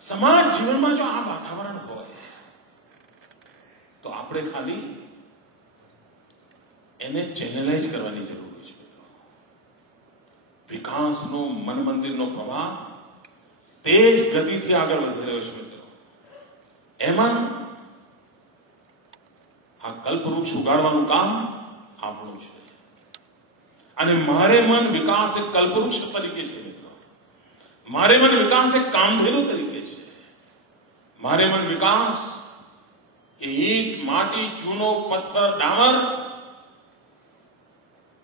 સમાજ જીવનમાં જો આ વાતાવરણ હોય તો આપણે ખાલી એને ચેનલાઇઝ કરવાની જરૂર હોય છે મિત્રો. વિકાસનો મન મંદિરનો પ્રવાહ તેજ ગતિથી આગળ વધી રહ્યો છે મિત્રો. એમાં આ કલ્પવૃક્ષ ઉગાડવાનું કામ આપણું છે. અને મારે મન વિકાસ એક કલ્પવૃક્ષ તરીકે છે મિત્રો. મારે મન વિકાસ એક કામધેનુ તરીકે છે. મારે મન વિકાસ એ ઈંટ, માટી, ચૂનો, પથ્થર, ડામર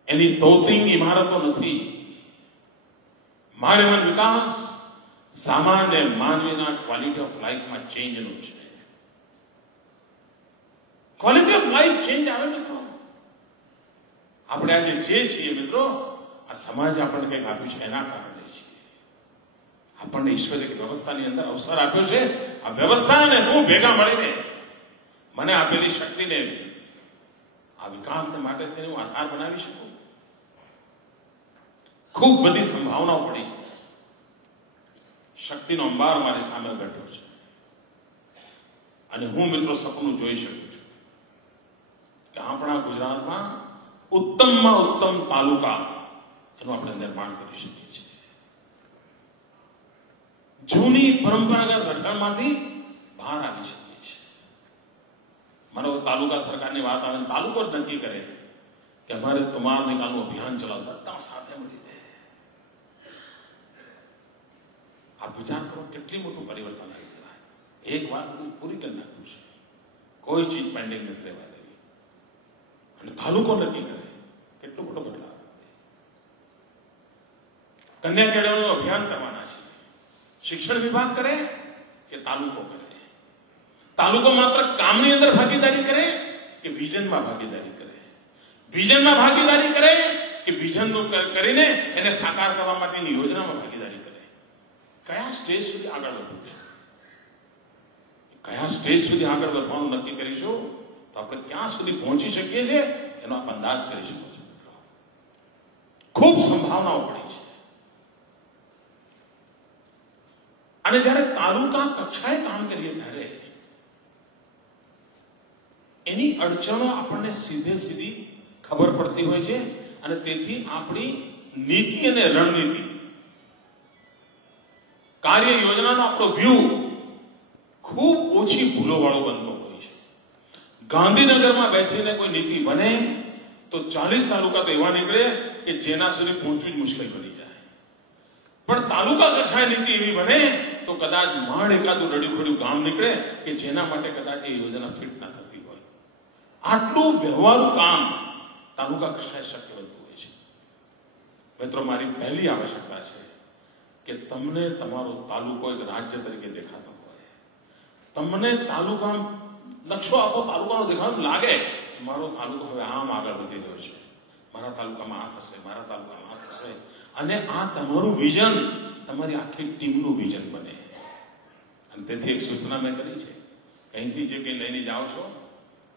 એની તોતિંગ ઇમારતો નથી. મારે મન વિકાસ સામાન્ય માનવીના ક્વોલિટી ઓફ લાઈફમાં ચેન્જનું છે. ક્વોલિટી ઓફ લાઈફ ચેન્જ આવે મિત્રો. આપણે આજે જે છીએ મિત્રો, આ સમાજ આપણને કંઈક આપ્યું છે એના કારણે છીએ. આપણને ઈશ્વરે એક વ્યવસ્થાની અંદર અવસર આપ્યો છે. આ વ્યવસ્થા અને હું ભેગા મળીને મને આપેલી શક્તિને આ વિકાસને માટે થઈને હું આધાર બનાવી શકું. ખૂબ બધી સંભાવનાઓ પડી છે. શક્તિનો અંબાર મારી સામે બેઠો છે અને હું મિત્રો સપનું જોઈ શકું છું કે આપણા ગુજરાતમાં ઉત્તમમાં ઉત્તમ તાલુકા એનું આપણે નિર્માણ કરી શકીએ છીએ. જૂની પરંપરાગત રચનામાંથી બહાર આવી શકીએ છીએ. માનો તાલુકા સરકારની વાત આવે, તાલુકો જ નક્કી કરે કે અમારે તમાર નિકાલનું અભિયાન ચલાવવા, બધા સાથે મળીને. આપ વિચાર કરો કેટલી મોટું પરિવર્તન આવી ગયા. એક વાત બધું પૂરી કરી નાખ્યું છે. કોઈ ચીજ પેન્ડિંગ નથી રહેવા દેવી. અને તાલુકો નક્કી કરે કેટલો મોટો બદલાવ. કન્યા કેળવણીનું અભિયાન કરવાના છે. શિક્ષણ વિભાગ કરે કે તાલુકો કરે? તાલુકો માત્ર કામની અંદર ભાગીદારી કરે કે વિઝનમાં ભાગીદારી કરે? વિઝનમાં ભાગીદારી કરે કે વિઝનનું કરીને એને સાકાર કરવા માટેની યોજનામાં ભાગીદારી કરે? કયા સ્ટેજ સુધી આગળ વધવું છે? કયા સ્ટેજ સુધી આગળ વધવાનું નક્કી કરીશું તો આપણે ક્યાં સુધી પહોંચી શકીએ છીએ એનો આપ અંદાજ કરી શકો છો મિત્રો. ખૂબ સંભાવનાઓ પડી છે. અને જ્યારે તાલુકા કક્ષાએ કામ કરીએ ત્યારે એની અડચણો આપણને સીધે સીધી ખબર પડતી હોય છે. અને તેથી આપણી નીતિ અને રણનીતિ, કાર્ય યોજનાનો આપણો વ્યૂ ખૂબ ઓછી ભૂલો વાળો બનતો હોય છે. ગાંધીનગરમાં બેસીને કોઈ નીતિ બને તો 40 તાલુકા તો એવા નીકળે કે જેના સુધી પહોંચવું જ મુશ્કેલ બની જાય. પણ તાલુકા કક્ષાએ નીતિ એવી બને તો કદાચ માંડ એકાદું રડ્યું ગામ નીકળે કે જેના માટે કદાચ એ યોજના ફિટ ના થતી હોય. આટલું વ્યવહારુ કામ તાલુકા કક્ષાએ શક્ય બનતું હોય છે. મિત્રો, મારી પહેલી આવશ્યકતા છે કે તમને તમારો તાલુકો એક રાજ્ય તરીકે દેખાતો હોય. તમને તાલુકા નકશો આપો, તાલુકાનો દેખાતો લાગે મારો તાલુકો હવે આમ આગળ વધી રહ્યો છે, મારા તાલુકામાં આ થશે, મારા તાલુકામાં આ થશે. અને આ તમારું વિઝન તમારી આખી ટીમનું વિઝન બને. અને તેથી એક સૂચના મેં કરી છે, અહીંથી જે કંઈ લઈને જાઓ છો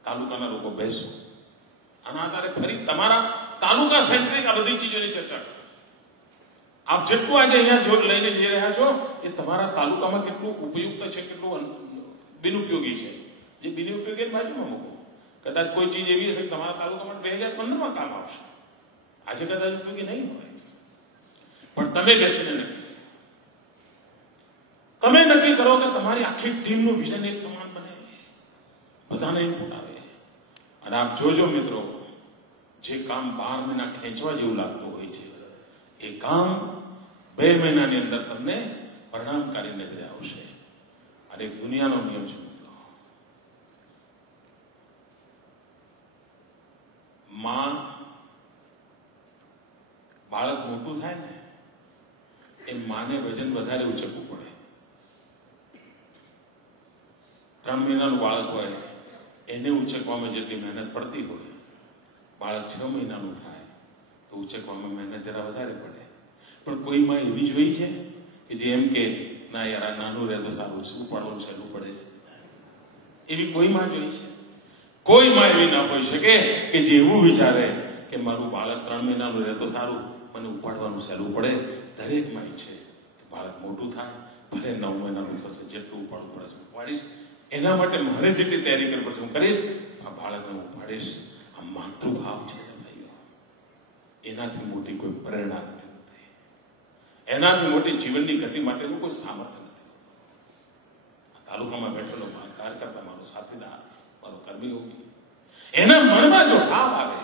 તાલુકાના લોકો બેસો અને આધારે ફરી તમારા તાલુકા સેન્ટ્રિક આ બધી ચીજોની ચર્ચા કરો. આપ જેટલું આજે અહીંયા લઈને જઈ રહ્યા છો એ તમારા તાલુકામાં કેટલું ઉપયુક્ત છે, કેટલું બિનઉપયોગી છે. જે બિનઉપયોગી બાજુમાં મૂકો. કદાચ કોઈ ચીજ એવી હશે કે તમારા તાલુકામાં 2015માં કામ આવશે, આજે કદાચ ઉપયોગી નહીં હોય. પણ તમે બેસીને નક્કી કરો કે તમારી આખી ટીમનું વિઝન એક સમાન બને, બધાને ઇનપુટ આવે. અને આપ જોજો મિત્રો, જે કામ 12 મહિના ખેંચવા જેવું લાગતું હોય છે એ કામ 2 મહિનાની અંદર તમને પરિણામકારી નજરે આવશે. અને એક દુનિયાનો નિયમ છે મિત્રો, માં બાળક મોટું થાય ને એ માને વજન વધારે ઉચકવું પડે. 3 મહિનાનું બાળક હોય એને ઉચકવામાં જેટલી મહેનત પડતી હોય, બાળક 6 મહિનાનું થાય તો ઉચકવામાં મહેનત જરા વધારે પડે. પણ કોઈ માં એવી જોઈ છે કે જે એમ કે ના યાર આ નાનું રહે તો સારું, શું ઉપાડવાનું સહેલું પડે છે? એવી કોઈ માં જોઈ છે? કોઈ માં એવી ના હોઈ શકે કે જે એવું વિચારે કે મારું બાળક 3 મહિનાનું રહે તો સારું, મને ઉપાડવાનું સહેલું પડે. દરેક માં ઈચ્છે કે બાળક મોટું થાય, ભલે 9 મહિનાનું થશે, જેટલું ઉપાડવું પડે છે ઉપાડીશ. એના માટે મારે જેટલી તૈયારી કરવી પડશે હું કરીશ. આ બાળકને ઉપાડીશ. આ માતૃભાવ છે ભાઈઓ, એનાથી મોટી કોઈ પ્રેરણા નથી હોતી. એનાથી મોટી જીવનની ગતિ માટેનું કોઈ સામર્થ્ય નથી. આ તાલુકામાં બેઠેલો કાર્યકર્તા, મારો સાથીદાર, મારો કર્મયોગી, એના મનમાં જો ભાવ આવે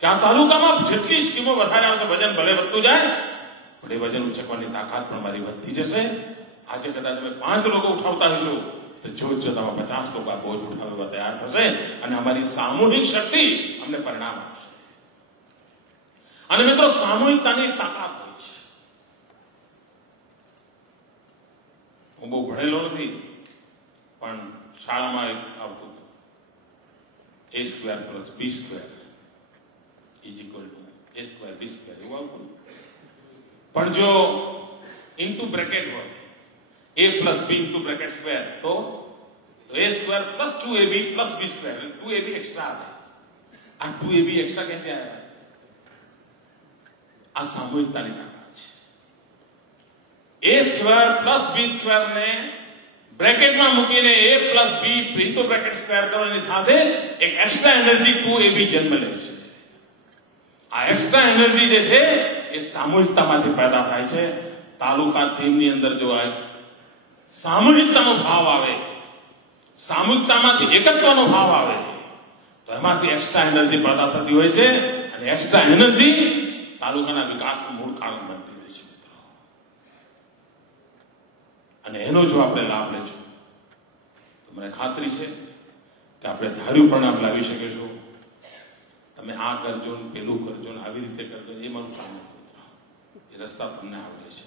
કે આ તાલુકામાં જેટલી સ્કીમો વધારે આવશે, વજન ભલે વધતું જાય પણ એ વજન ઉચકવાની તાકાત પણ મારી વધતી જશે. આજે કદાચ અમે 5 લોકો ઉઠાવતા હશું તો જોતામાં 50 લોકો આ બોજ ઉઠાવવા તૈયાર થશે અને અમારી સામૂહિક શક્તિ અમને પરિણામ આપશે. અને મિત્રો, સામૂહિકતાની તાકાત હોય છે. હું બહુ ભણેલો નથી, પણ શાળામાં આવતું હતું a² + b² = a² b² એવું આવતું. પણ જો ઇન્ટુ બ્રેકેટ હોય a + b * બ્રેકેટ² તો a² + 2ab + b², 2ab extra આવે. આ 2ab એક્સ્ટ્રા ક્યાંથી આવ્યા? આ સામૂહિકતાની તાકાત છે. a² + b² ને બ્રેકેટમાં મૂકીને a + b * બ્રેકેટ² કરવાની સાથે એક એક્સ્ટ્રા એનર્જી 2ab જન્મ લે છે. આ એક્સ્ટ્રા એનર્જી જે છે એ સામૂહિકતામાંથી પેદા થાય છે. તાલુકા ટીમની અંદર જો સામૂહિકતાનો ભાવ આવે, સામૂહિકતામાંથી એકત્વનો ભાવ આવે તો એમાંથી એક્સ્ટ્રા એનર્જી પેદા થતી હોય છે. અને એક્સ્ટ્રા એનર્જી તાલુકાના વિકાસનું મૂળ કારણ બનતી હોય છે મિત્રો. અને એનો જો આપણે લાભ લઈશું તો મને ખાતરી છે કે આપણે ધાર્યું પરિણામ લાવી શકીશું. તમે આ કરજો ને પેલું કરજો ને આવી રીતે કરજો, એ મારું કામ નથી. એ રસ્તા તમને આવડે છે.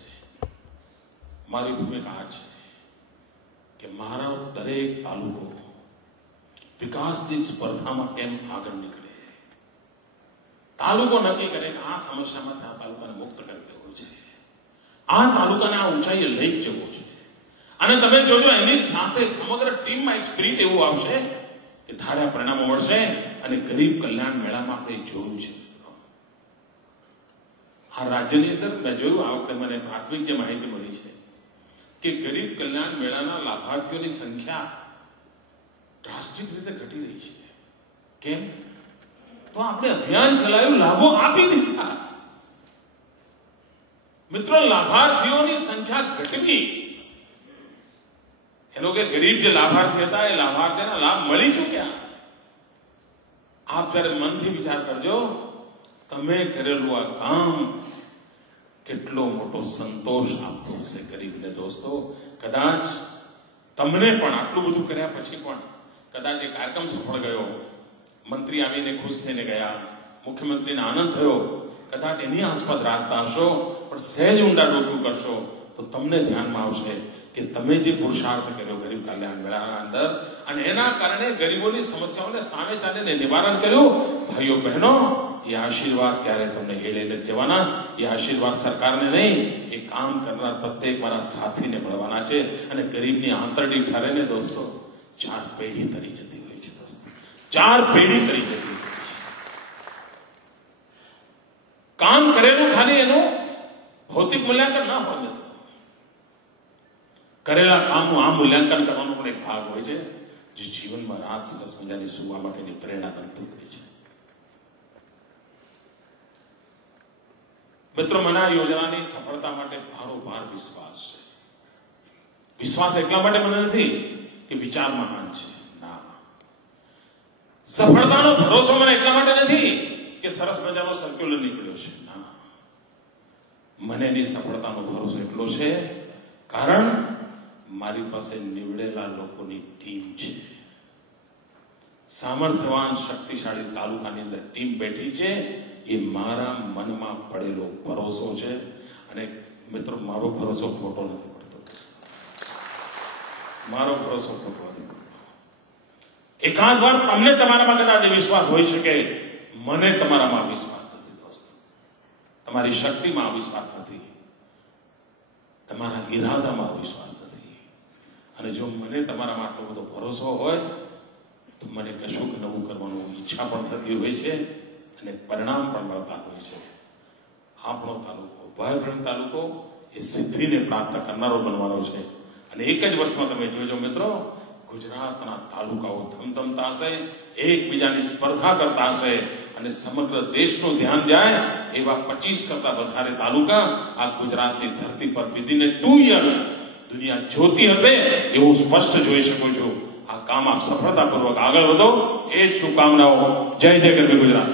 મારી ભૂમિકા આ છે કે મારા દરેક તાલુકો વિકાસની સ્પર્ધામાં કેમ આગળ નીકળે. તાલુકો નક્કી કરે કે આ સમસ્યામાંથી આ તાલુકાને મુક્ત કરી દેવો છે, આ તાલુકાને આ ઊંચાઈએ લઈ જ જવો છે. અને તમે જોજો એની સાથે સમગ્ર ટીમમાં એક સ્પિરિટ એવું આવશે કે ધાર્યા પરિણામો મળશે. અને ગરીબ કલ્યાણ મેળામાં આપણે જોયું છે આ રાજ્યની અંદર મેં જોયું. આ વખતે મને પ્રાથમિક જે માહિતી મળી છે કે ગરીબ કલ્યાણ મેળાના લાભાર્થીઓની સંખ્યા ડ્રાસ્ટિક રીતે ઘટી રહી છે. કેમ? તો આપણે અભિયાન ચલાવ્યું, લાભો આપી દીધા. મિત્રો, લાભાર્થીઓની સંખ્યા ઘટવી એનો કે ગરીબ જે લાભાર્થી હતા એ લાભાર્થીના લાભ મળી ચૂક્યા. આપ જયારે મનથી વિચાર કરજો, તમે કરેલું આ કામ કેટલો મોટો સંતોષ આપતો હશે ગરીબને. દોસ્તો, કદાચ તમને પણ આટલું બધું કર્યા પછી પણ કદાચ એ કાર્યક્રમ સફળ ગયો, મંત્રી આવીને ખુશ થઈને ગયા, મુખ્યમંત્રીને આનંદ થયો, કદાચ એની આસપાસ રાખતા હશો, પણ સહેજ ઊંડા ડોકું કરશો તો તમને ધ્યાનમાં આવશે કે તમે જે પુરુષાર્થ કર્યો ગરીબ કલ્યાણ મેળાના અંદર, અને એના કારણે ગરીબોની સમસ્યાઓને સામે ચાલીને નિવારણ કર્યું. ભાઈઓ બહેનો, એ આશીર્વાદ ક્યારે તમને હેળે નથી જવાના. એ આશીર્વાદ સરકારને નહીં, એ કામ કરનાર પ્રત્યેક મારા સાથીને મળવાના છે. અને ગરીબની આંતરડી ઠારે દોસ્તો 4 પેઢી તરી જતી હોય છે. દોસ્તો, 4 પેઢી તરી જતી હોય છે. કામ કરેલું ખાલી એનું ભૌતિક મૂલ્યાંકન ના હોય મિત્રો. કરેલા કામનું આ મૂલ્યાંકન કરવાનો પણ એક ભાગ હોય છે જે જીવનમાં રાત સરસ મજાની સુવા માટેની પ્રેરણા બનતું હોય છે. મિત્રો, મને આ યોજનાની સફળતા માટે ભારોભાર વિશ્વાસ છે. વિશ્વાસ એટલા માટે મને નથી કે વિચાર મહાન છે, ના. સફળતાનો ભરોસો મને એટલા માટે નથી કે સરસ મજાનો સર્ક્યુલર નીકળ્યો છે, ના. મને એની સફળતાનો ભરોસો એટલો છે કારણ મારી પાસે નીવડેલા લોકોની ટીમ છે. સામર્થ્યવાન શક્તિશાળી તાલુકાની અંદર ટીમ બેઠી છે. એ મારા મનમાં પડેલો ભરોસો છે. અને મિત્રો, મારો ભરોસો ખોટો નથી પડતો. મારો ભરોસો ખોટો નથી પડતો. એકાદ વાર તમને તમારામાં કદાચ વિશ્વાસ હોઈ શકે, મને તમારામાં વિશ્વાસ નથી દોસ્તો. તમારી શક્તિમાં વિશ્વાસ નથી, તમારા ઈરાદામાં વિશ્વાસ નથી. અને જો મને તમારામાં આટલો બધો ભરોસો હોય તો મને કશુંક નવું કરવાનું ઈચ્છા પણ થતી હોય છે અને પરિણામ પણ મળતા હોય છે. આપણો તાલુકો વાયબ્રન્ટ તાલુકો, એ સિદ્ધિને પ્રાપ્ત કરનારો બનવાનો છે. અને એક જ વર્ષમાં તમે જોજો મિત્રો, ગુજરાતના તાલુકાઓ ધમધમતા હશે, એકબીજાની સ્પર્ધા કરતા હશે અને સમગ્ર દેશનું ધ્યાન જાય એવા 25 કરતા વધારે તાલુકા આ ગુજરાતની ધરતી પર વિધિન 2 years દુનિયા જોતી હશે એવું સ્પષ્ટ જોઈ શકું છું. આ કામ આપ સફળતાપૂર્વક આગળ વધો, એ જ શુભકામનાઓ. જય જય ગરવી ગુજરાત.